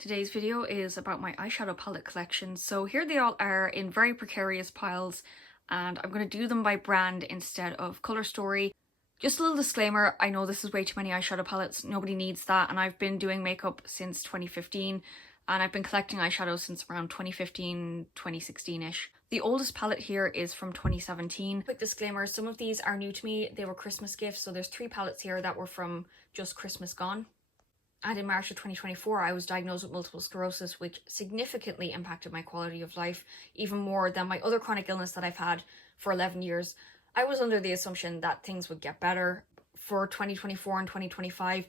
Today's video is about my eyeshadow palette collection. So here they all are in very precarious piles, and I'm going to do them by brand instead of colour story. Just a little disclaimer, I know this is way too many eyeshadow palettes, nobody needs that, and I've been doing makeup since 2015 and I've been collecting eyeshadows since around 2015, 2016-ish. The oldest palette here is from 2017. Quick disclaimer, some of these are new to me, they were Christmas gifts, so there's 3 palettes here that were from just Christmas gone. And in March of 2024, I was diagnosed with multiple sclerosis, which significantly impacted my quality of life, even more than my other chronic illness that I've had for 11 years. I was under the assumption that things would get better for 2024 and 2025.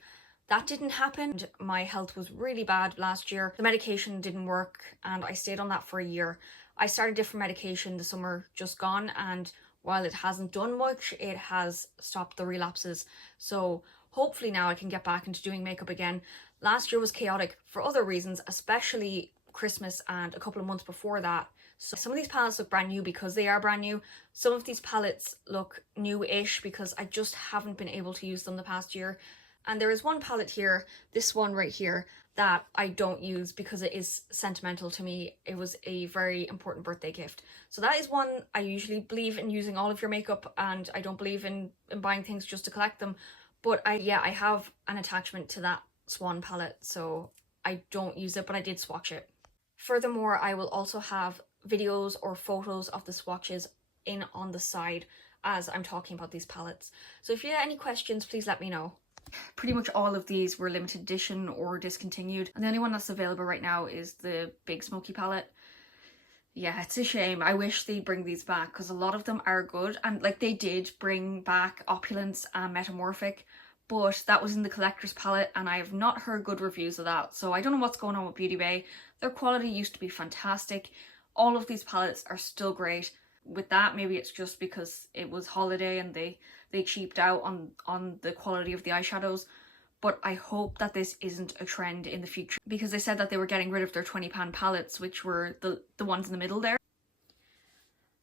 That didn't happen. My health was really bad last year. The medication didn't work, and I stayed on that for a year. I started different medication the summer just gone, and while it hasn't done much, it has stopped the relapses. So hopefully now I can get back into doing makeup again. Last year was chaotic for other reasons, especially Christmas and a couple of months before that. So some of these palettes look brand new because they are brand new. Some of these palettes look new-ish because I just haven't been able to use them the past year. And there is one palette here, this one right here, that I don't use because it is sentimental to me. It was a very important birthday gift. So that is one I usually believe in using all of your makeup, and I don't believe in buying things just to collect them. But I have an attachment to that Swan palette, so I don't use it, but I did swatch it. Furthermore, I will also have videos or photos of the swatches in on the side as I'm talking about these palettes. So if you have any questions, please let me know. Pretty much all of these were limited edition or discontinued, and the only one that's available right now is the Big Smoky palette. Yeah, it's a shame. I wish they'd bring these back because a lot of them are good, and like they did bring back Opulence and Metamorphic, but that was in the collector's palette and I have not heard good reviews of that, so I don't know what's going on with Beauty Bay. Their quality used to be fantastic. All of these palettes are still great. With that, maybe it's just because it was holiday and they cheaped out on the quality of the eyeshadows. But I hope that this isn't a trend in the future, because they said that they were getting rid of their £20 palettes, which were the ones in the middle there.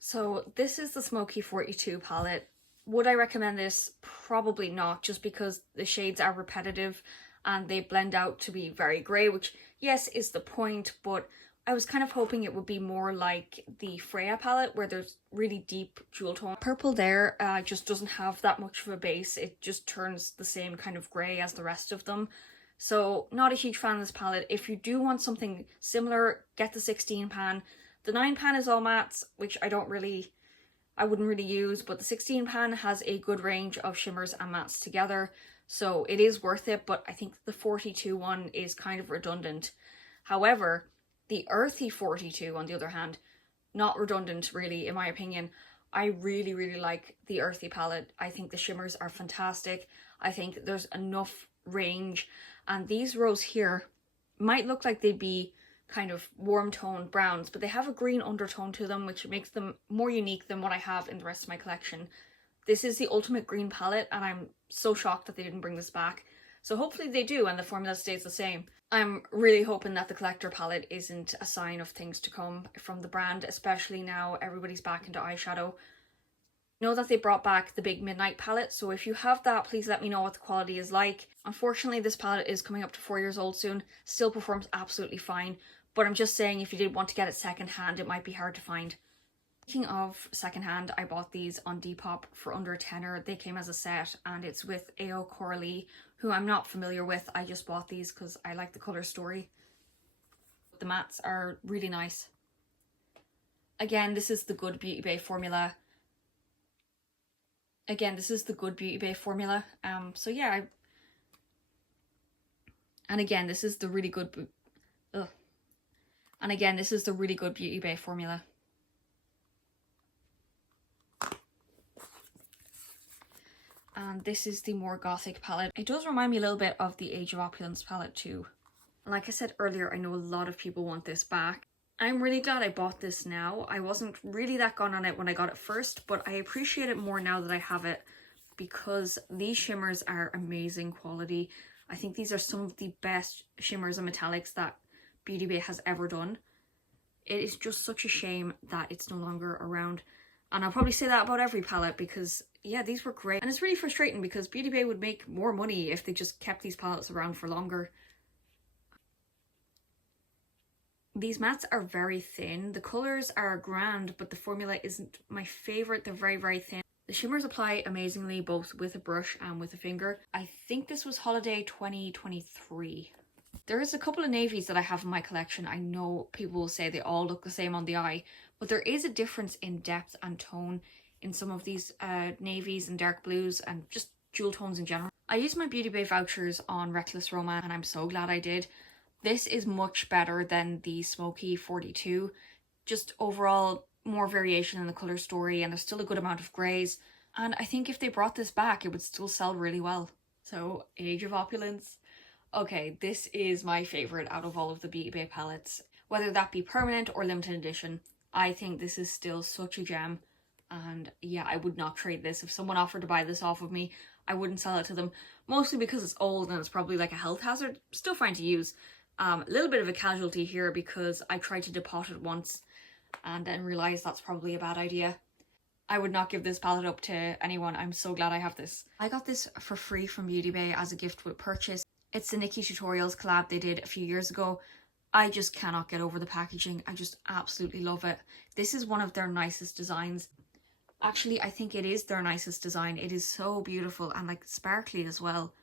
So this is the Smoky 42 palette. Would I recommend this? Probably not, just because the shades are repetitive and they blend out to be very grey, which yes is the point, but I was kind of hoping it would be more like the Freya palette where there's really deep jewel tone. Purple there just doesn't have that much of a base. It just turns the same kind of grey as the rest of them. So not a huge fan of this palette. If you do want something similar, get the 16 pan. The 9 pan is all mattes, which I wouldn't really use, but the 16 pan has a good range of shimmers and mattes together. So it is worth it, but I think the 42 one is kind of redundant. However, the Earthy 42, on the other hand, not redundant really, in my opinion. I really, really like the Earthy palette. I think the shimmers are fantastic. I think there's enough range. And these rows here might look like they'd be kind of warm toned browns, but they have a green undertone to them, which makes them more unique than what I have in the rest of my collection. This is the Ultimate Green palette, and I'm so shocked that they didn't bring this back. So hopefully they do and the formula stays the same. I'm really hoping that the collector palette isn't a sign of things to come from the brand, especially now everybody's back into eyeshadow. Know that they brought back the Big Midnight palette, so if you have that, please let me know what the quality is like. Unfortunately, this palette is coming up to 4 years old soon, still performs absolutely fine, but I'm just saying if you did want to get it secondhand, it might be hard to find. Speaking of secondhand, I bought these on Depop for under a tenner. They came as a set and it's with A.O. Coralie, who I'm not familiar with. I just bought these because I like the colour story. The mattes are really nice. Again, this is the good Beauty Bay formula. So yeah, and again, this is the really good Beauty Bay formula. And this is the more gothic palette. It does remind me a little bit of the Age of Opulence palette too. Like I said earlier, I know a lot of people want this back. I'm really glad I bought this now. I wasn't really that gone on it when I got it first, but I appreciate it more now that I have it because these shimmers are amazing quality. I think these are some of the best shimmers and metallics that Beauty Bay has ever done. It is just such a shame that it's no longer around. And I'll probably say that about every palette because, yeah, these were great. And it's really frustrating because Beauty Bay would make more money if they just kept these palettes around for longer. These mattes are very thin. The colours are grand, but the formula isn't my favourite. They're very, very thin. The shimmers apply amazingly both with a brush and with a finger. I think this was Holiday 2023. There is a couple of navies that I have in my collection. I know people will say they all look the same on the eye, but there is a difference in depth and tone in some of these navies and dark blues and just jewel tones in general. I used my Beauty Bay vouchers on Reckless Romance and I'm so glad I did. This is much better than the Smoky 42. Just overall more variation in the colour story, and there's still a good amount of greys. And I think if they brought this back, it would still sell really well. So, Age of Opulence. Okay, this is my favourite out of all of the Beauty Bay palettes. Whether that be permanent or limited edition, I think this is still such a gem. And yeah, I would not trade this. If someone offered to buy this off of me, I wouldn't sell it to them. Mostly because it's old and it's probably like a health hazard. Still fine to use. A little bit of a casualty here because I tried to depot it once and then realised that's probably a bad idea. I would not give this palette up to anyone. I'm so glad I have this. I got this for free from Beauty Bay as a gift with purchase. It's the Nikki Tutorials collab they did a few years ago. I just cannot get over the packaging. I just absolutely love it. This is one of their nicest designs. Actually, I think it is their nicest design. It is so beautiful and like sparkly as well.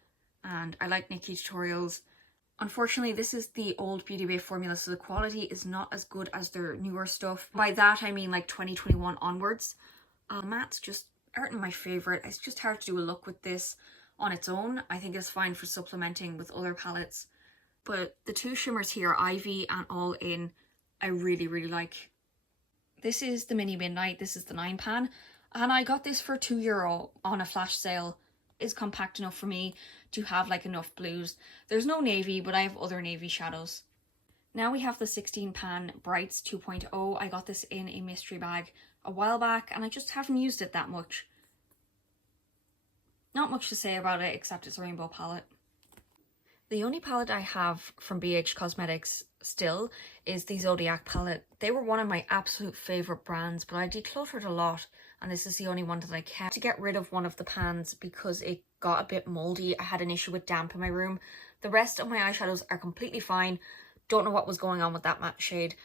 And I like Nikki Tutorials. Unfortunately, this is the old Beauty Bay formula, so the quality is not as good as their newer stuff. By that, I mean like 2021 onwards. Mattes just aren't my favourite. It's just hard to do a look with this on its own. I think it's fine for supplementing with other palettes. But the two shimmers here, Ivy and All In, I really, really like. This is the Mini Midnight. This is the 9 pan. And I got this for €2 on a flash sale. It's compact enough for me to have like enough blues. There's no navy, but I have other navy shadows. Now we have the 16 pan Brights 2.0. I got this in a mystery bag a while back and I just haven't used it that much. Not much to say about it except it's a rainbow palette. The only palette I have from BH Cosmetics still is the Zodiac palette. They were one of my absolute favourite brands, but I decluttered a lot and this is the only one that I kept. To get rid of one of the pans because it got a bit mouldy. I had an issue with damp in my room. The rest of my eyeshadows are completely fine. Don't know what was going on with that matte shade,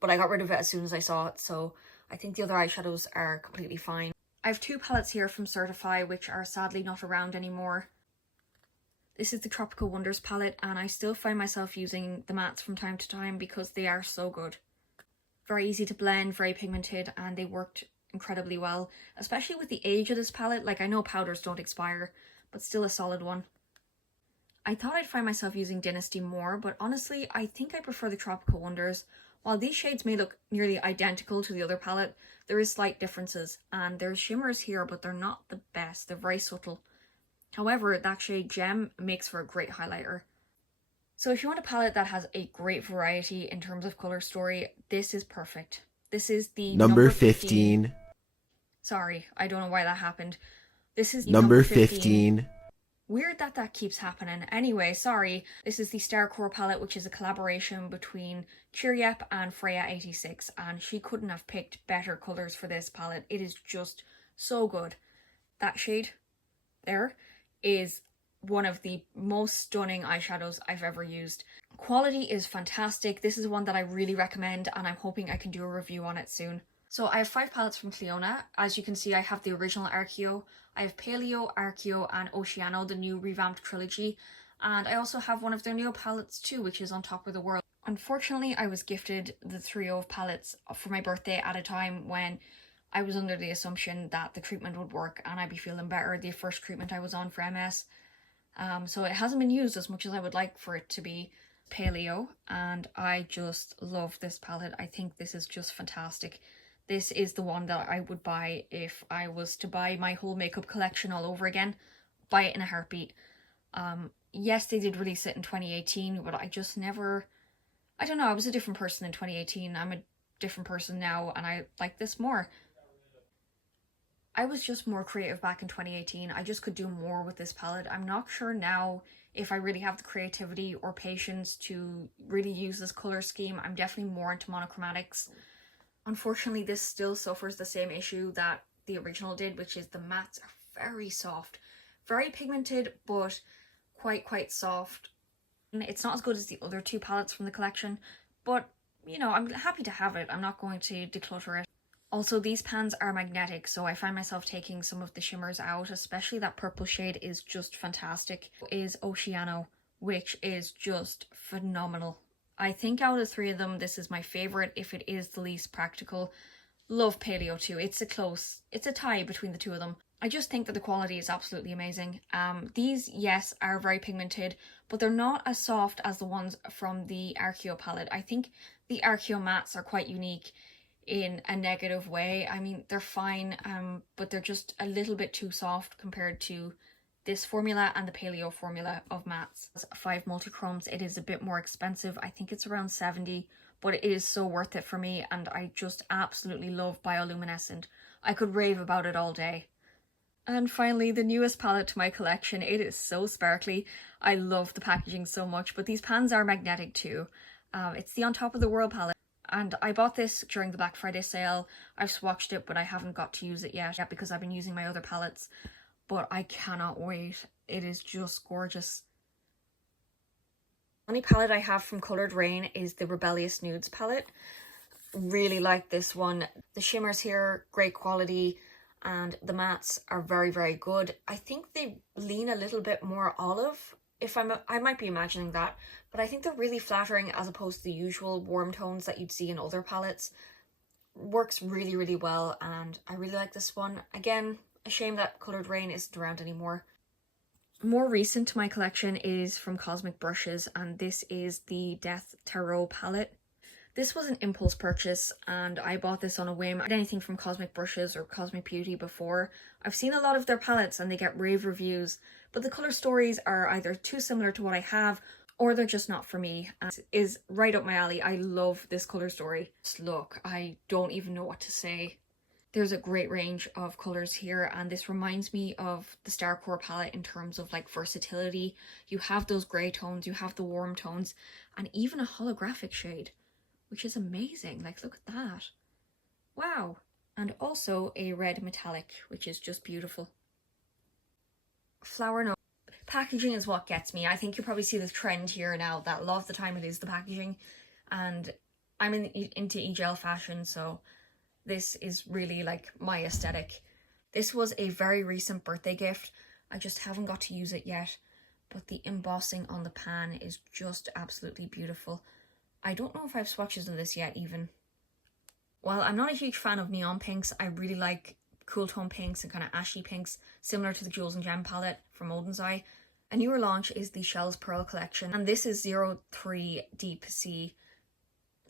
but I got rid of it as soon as I saw it, so I think the other eyeshadows are completely fine. I have two palettes here from Certify, which are sadly not around anymore. This is the Tropical Wonders palette, and I still find myself using the mattes from time to time because they are so good. Very easy to blend, very pigmented, and they worked incredibly well, especially with the age of this palette. Like, I know powders don't expire, but still a solid one. I thought I'd find myself using Dynasty more, but honestly, I think I prefer the Tropical Wonders. While these shades may look nearly identical to the other palette, there is slight differences, and there's shimmers here, but they're not the best. They're very subtle. However, that shade Gem makes for a great highlighter. So if you want a palette that has a great variety in terms of colour story, this is perfect. This is the number 15. Sorry, I don't know why that happened. This is number 15. Weird that that keeps happening. Anyway, sorry. This is the Starcore palette, which is a collaboration between Cheeriep and Freya86, and she couldn't have picked better colours for this palette. It is just so good. That shade there is one of the most stunning eyeshadows I've ever used. Quality is fantastic. This is one that I really recommend, and I'm hoping I can do a review on it soon. So I have 5 palettes from Clionadh. As you can see, I have the original Archeo, I have Paleo, Archeo and Oceano, the new revamped trilogy, and I also have one of their new palettes too, which is On Top of the World. Unfortunately, I was gifted the trio of palettes for my birthday at a time when I was under the assumption that the treatment would work and I'd be feeling better. The first treatment I was on for MS. So it hasn't been used as much as I would like for it to be. Paleo, and I just love this palette. I think this is just fantastic. This is the one that I would buy if I was to buy my whole makeup collection all over again. Buy it in a heartbeat. Yes, they did release it in 2018, but I just never... I don't know, I was a different person in 2018. I'm a different person now, and I like this more. I was just more creative back in 2018. I just could do more with this palette. I'm not sure now if I really have the creativity or patience to really use this colour scheme. I'm definitely more into monochromatics. Unfortunately, this still suffers the same issue that the original did, which is the mattes are very soft. Very pigmented, but quite soft. And it's not as good as the other 2 palettes from the collection, but you know, I'm happy to have it. I'm not going to declutter it. Also, these pans are magnetic, so I find myself taking some of the shimmers out, especially that purple shade is just fantastic. Is Oceano, which is just phenomenal. I think out of three of them, this is my favourite, if it is the least practical. Love Paleo too. It's a tie between the two of them. I just think that the quality is absolutely amazing. These, yes, are very pigmented, but they're not as soft as the ones from the Archeo palette. I think the Archeo mattes are quite unique in a negative way. I mean, they're fine, but they're just a little bit too soft compared to this formula and the Paleo formula of mattes. 5 multichromes, it is a bit more expensive. I think it's around 70, but it is so worth it for me, and I just absolutely love Bioluminescent. I could rave about it all day. And finally, the newest palette to my collection. It is so sparkly. I love the packaging so much, but these pans are magnetic too. It's the On Top of the World palette, and I bought this during the Black Friday sale. I've swatched it, but I haven't got to use it yet because I've been using my other palettes. But I cannot wait. It is just gorgeous. The only palette I have from Coloured Rain is the Rebellious Nudes palette. Really like this one. The shimmers here, great quality, and the mattes are very, very good. I think they lean a little bit more olive. I might be imagining that, but I think they're really flattering as opposed to the usual warm tones that you'd see in other palettes. Works really, really well, and I really like this one. Again, a shame that Coloured Rain isn't around anymore. More recent to my collection is from Cosmic Brushes, and this is the Death Tarot palette. This was an impulse purchase, and I bought this on a whim. I did anything from Cosmic Brushes or Cosmic Beauty before. I've seen a lot of their palettes and they get rave reviews, but the colour stories are either too similar to what I have, or they're just not for me. And it is right up my alley. I love this colour story. Just look, I don't even know what to say. There's a great range of colours here, and this reminds me of the Starcore palette in terms of like versatility. You have those grey tones, you have the warm tones, and even a holographic shade, which is amazing. Like, look at that. Wow. And also a red metallic, which is just beautiful. Flower Note. Packaging is what gets me. I think you probably see the trend here now that a lot of the time it is the packaging, and I'm into e-gel fashion, so this is really like my aesthetic. This was a very recent birthday gift. I just haven't got to use it yet, but the embossing on the pan is just absolutely beautiful. I don't know if I have swatches of this yet even. While I'm not a huge fan of neon pinks, I really like cool tone pinks and kind of ashy pinks, similar to the Jewels and Gem palette from Oden's Eye. A newer launch is the Shells Pearl collection, and this is 03 Deep Sea.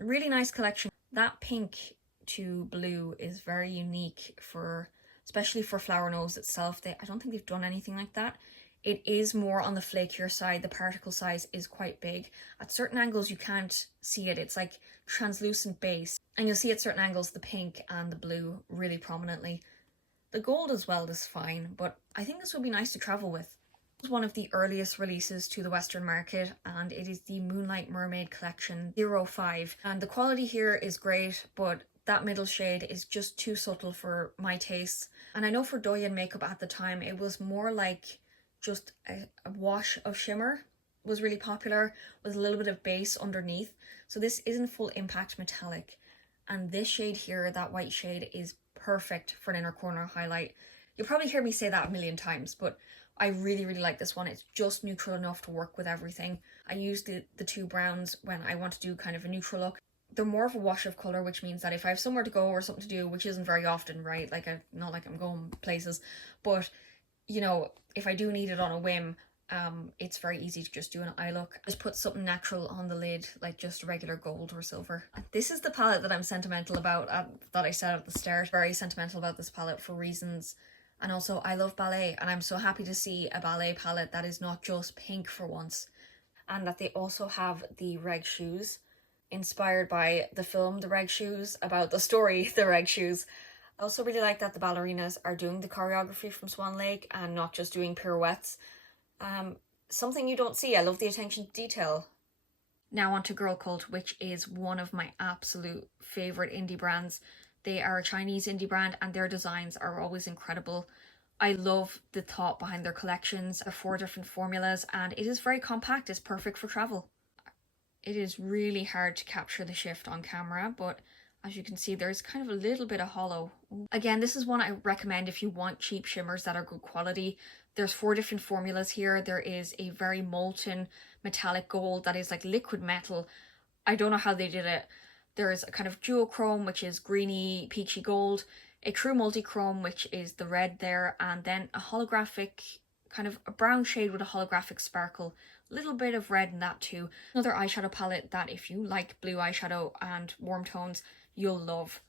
Really nice collection. That pink to blue is very unique for, especially for Flower Nose itself. I don't think they've done anything like that. It is more on the flakier side. The particle size is quite big. At certain angles you can't see it. It's like translucent base. And you'll see at certain angles the pink and the blue really prominently. The gold as well is fine, but I think this would be nice to travel with. It's one of the earliest releases to the Western market, and it is the Moonlight Mermaid Collection 05. And the quality here is great, but that middle shade is just too subtle for my tastes. And I know for Doyen makeup at the time, it was more like just a wash of shimmer was really popular with a little bit of base underneath. So this isn't full impact metallic. And this shade here, that white shade, is perfect for an inner corner highlight. You'll probably hear me say that a million times, but I really, really like this one. It's just neutral enough to work with everything. I use the two browns when I want to do kind of a neutral look. They're more of a wash of colour, which means that if I have somewhere to go or something to do, which isn't very often, right? Like, not like I'm going places, but, you know, if I do need it on a whim, it's very easy to just do an eye look. Just put something natural on the lid, like just regular gold or silver. This is the palette that I'm sentimental about, that I said at the start. Very sentimental about this palette for reasons. And also, I love ballet, and I'm so happy to see a ballet palette that is not just pink for once. And that they also have the Reg Shoes, inspired by the film The Reg Shoes, about the story The Reg Shoes. I also really like that the ballerinas are doing the choreography from Swan Lake and not just doing pirouettes. Something you don't see. I love the attention to detail. Now on to Girl Cult, which is one of my absolute favourite indie brands. They are a Chinese indie brand and their designs are always incredible. I love the thought behind their collections. There are 4 different formulas and it is very compact. It's perfect for travel. It is really hard to capture the shift on camera, but as you can see, there's kind of a little bit of hollow. Again, this is one I recommend if you want cheap shimmers that are good quality. There's 4 different formulas here. There is a very molten metallic gold that is like liquid metal. I don't know how they did it. There's a kind of duochrome, which is greeny, peachy gold, a true multi-chrome, which is the red there, and then a holographic, kind of a brown shade with a holographic sparkle. A little bit of red in that too. Another eyeshadow palette that if you like blue eyeshadow and warm tones, you'll love.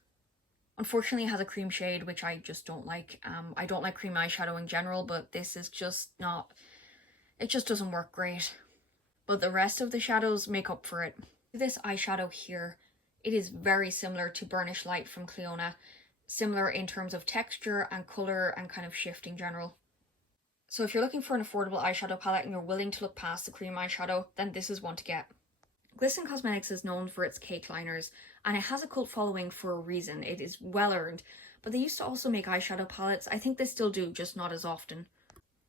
Unfortunately, it has a cream shade, which I just don't like. I don't like cream eyeshadow in general, but this is just not, it just doesn't work great. But the rest of the shadows make up for it. This eyeshadow here, it is very similar to Burnish Light from Clionadh. Similar in terms of texture and colour and kind of shift in general. So if you're looking for an affordable eyeshadow palette and you're willing to look past the cream eyeshadow, then this is one to get. Clionadh Cosmetics is known for its cake liners, and it has a cult following for a reason. It is well earned, but they used to also make eyeshadow palettes. I think they still do, just not as often.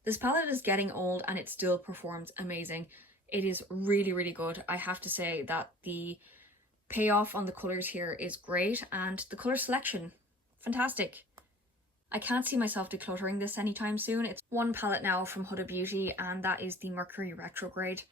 This palette is getting old and it still performs amazing. It is really, really good. I have to say that the payoff on the colours here is great, and the colour selection, fantastic. I can't see myself decluttering this anytime soon. It's one palette now from Huda Beauty, and that is the Mercury Retrograde.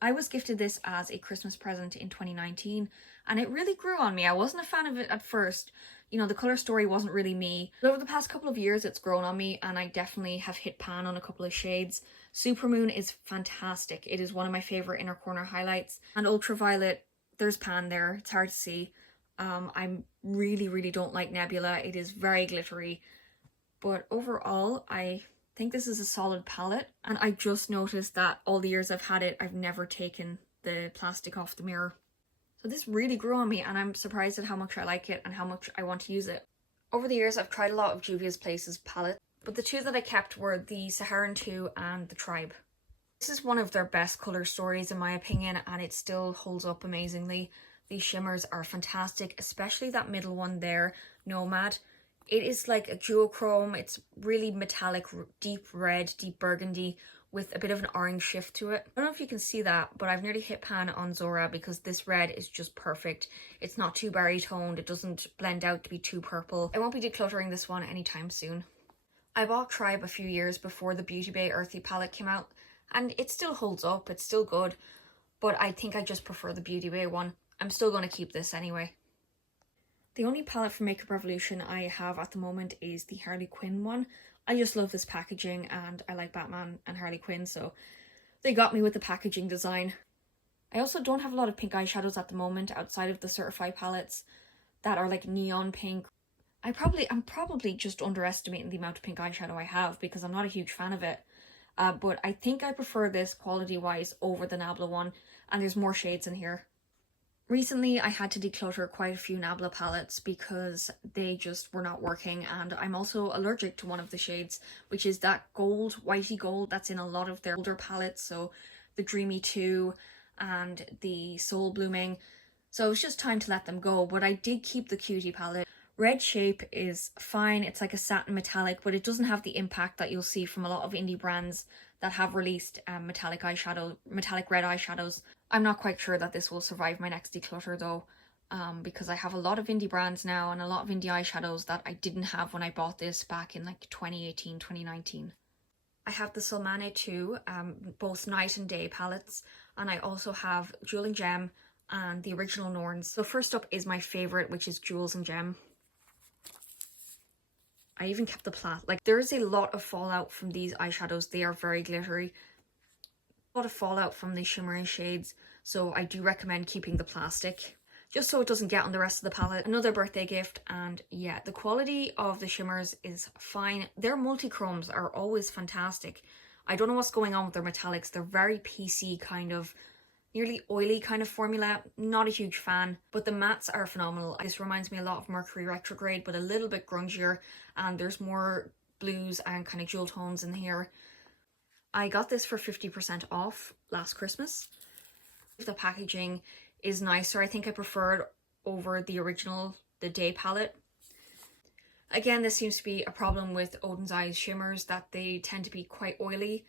I was gifted this as a Christmas present in 2019, and it really grew on me. I wasn't a fan of it at first. You know, the colour story wasn't really me. But over the past couple of years, it's grown on me, and I definitely have hit pan on a couple of shades. Supermoon is fantastic. It is one of my favourite inner corner highlights. And Ultraviolet, there's pan there. It's hard to see. I really don't like Nebula. It is very glittery. But overall, I think this is a solid palette, and I just noticed that all the years I've had it, I've never taken the plastic off the mirror. So this really grew on me, and I'm surprised at how much I like it and how much I want to use it. Over the years, I've tried a lot of Juvia's Places palettes, but the two that I kept were the Saharan 2 and the Tribe. This is one of their best colour stories in my opinion, and it still holds up amazingly. These shimmers are fantastic, especially that middle one there, Nomad. It is like a duochrome. It's really metallic, deep red, deep burgundy with a bit of an orange shift to it. I don't know if you can see that, but I've nearly hit pan on Zora because this red is just perfect. It's not too berry toned. It doesn't blend out to be too purple. I won't be decluttering this one anytime soon. I bought Tribe a few years before the Beauty Bay Earthy palette came out, and it still holds up. It's still good, but I think I just prefer the Beauty Bay one. I'm still going to keep this anyway. The only palette from Makeup Revolution I have at the moment is the Harley Quinn one. I just love this packaging, and I like Batman and Harley Quinn, so they got me with the packaging design. I also don't have a lot of pink eyeshadows at the moment outside of the Certified palettes that are like neon pink. I'm probably just underestimating the amount of pink eyeshadow I have because I'm not a huge fan of it. But I think I prefer this quality-wise over the Nabla one, and there's more shades in here. Recently, I had to declutter quite a few Nabla palettes because they just were not working, and I'm also allergic to one of the shades, which is that gold, whitey gold that's in a lot of their older palettes, so the Dreamy 2 and the Soul Blooming. So it's just time to let them go, but I did keep the Cutie palette. Red Shape is fine. It's like a satin metallic, but it doesn't have the impact that you'll see from a lot of indie brands that have released metallic red eyeshadows. I'm not quite sure that this will survive my next declutter though, because I have a lot of indie brands now and a lot of indie eyeshadows that I didn't have when I bought this back in like 2018, 2019. I have the Solmane 2, both night and day palettes, and I also have Jewel and Gem and the original Norns. So first up is my favourite, which is Jewels and Gem. I even kept the plat. Like, there's a lot of fallout from these eyeshadows. They are very glittery. A lot of fallout from the shimmery shades, so I do recommend keeping the plastic just so it doesn't get on the rest of the palette. Another birthday gift, and yeah, the quality of the shimmers is fine. Their multi-chromes are always fantastic. I don't know what's going on with their metallics. They're very PC kind of, nearly oily kind of formula. Not a huge fan, but the mattes are phenomenal. This reminds me a lot of Mercury Retrograde, but a little bit grungier, and there's more blues and kind of jewel tones in here. I got this for 50% off last Christmas. The packaging is nicer. I think I prefer it over the original, the Day palette. Again, this seems to be a problem with Oden's Eyes shimmers, that they tend to be quite oily.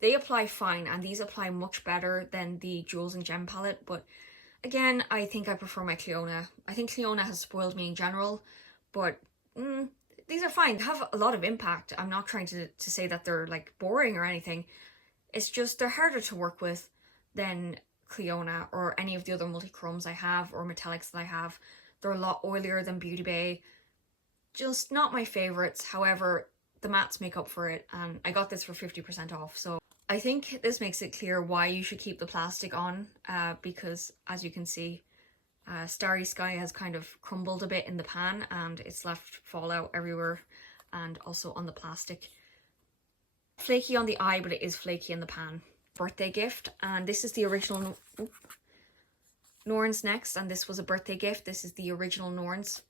They apply fine, and these apply much better than the Jewels and Gem palette, but Again, I think I prefer my Clionadh. I think Clionadh has spoiled me in general, but these are fine. They have a lot of impact. I'm not trying to say that they're like boring or anything. It's just they're harder to work with than Clionadh or any of the other multi-chromes I have or metallics that I have. They're a lot oilier than Beauty Bay. Just not my favourites. However, the mattes make up for it, and I got this for 50% off. So I think this makes it clear why you should keep the plastic on, because as you can see, Starry Sky has kind of crumbled a bit in the pan and it's left fallout everywhere and also on the plastic. Flaky on the eye, but it is flaky in the pan. Birthday gift, and this is the original Norns next, and this was a birthday gift. This is the original Norns.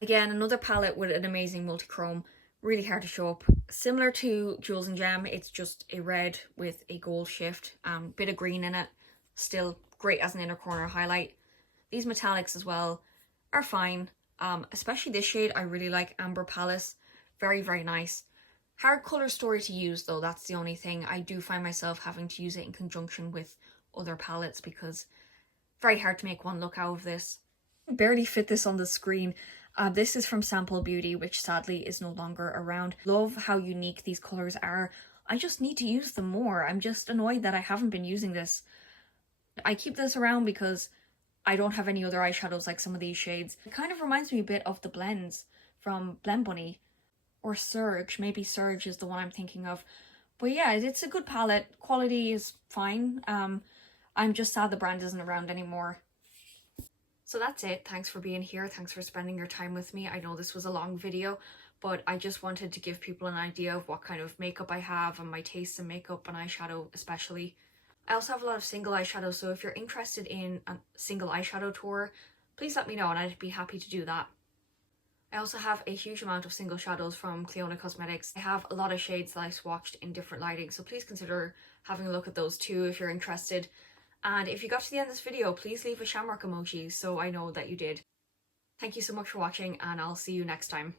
Again, another palette with an amazing multi-chrome, really hard to show up. Similar to Jewels and Gem, it's just a red with a gold shift, bit of green in it. Still great as an inner corner highlight. These metallics as well are fine, especially this shade. I really like Amber Palace, very, very nice. Hard colour story to use though, that's the only thing. I do find myself having to use it in conjunction with other palettes because very hard to make one look out of this. I barely fit this on the screen. This is from Sample Beauty, which sadly is no longer around. Love how unique these colours are. I just need to use them more. I'm just annoyed that I haven't been using this. I keep this around because I don't have any other eyeshadows like some of these shades. It kind of reminds me a bit of the blends from Blend Bunny or Surge. Maybe Surge is the one I'm thinking of. But yeah, it's a good palette. Quality is fine. I'm just sad the brand isn't around anymore. So that's it. Thanks for being here. Thanks for spending your time with me. I know this was a long video, but I just wanted to give people an idea of what kind of makeup I have and my tastes in makeup and eyeshadow especially. I also have a lot of single eyeshadow, so if you're interested in a single eyeshadow tour, please let me know and I'd be happy to do that. I also have a huge amount of single shadows from Clionadh Cosmetics. I have a lot of shades that I swatched in different lighting, so please consider having a look at those too if you're interested. And if you got to the end of this video, please leave a shamrock emoji so I know that you did. Thank you so much for watching, and I'll see you next time.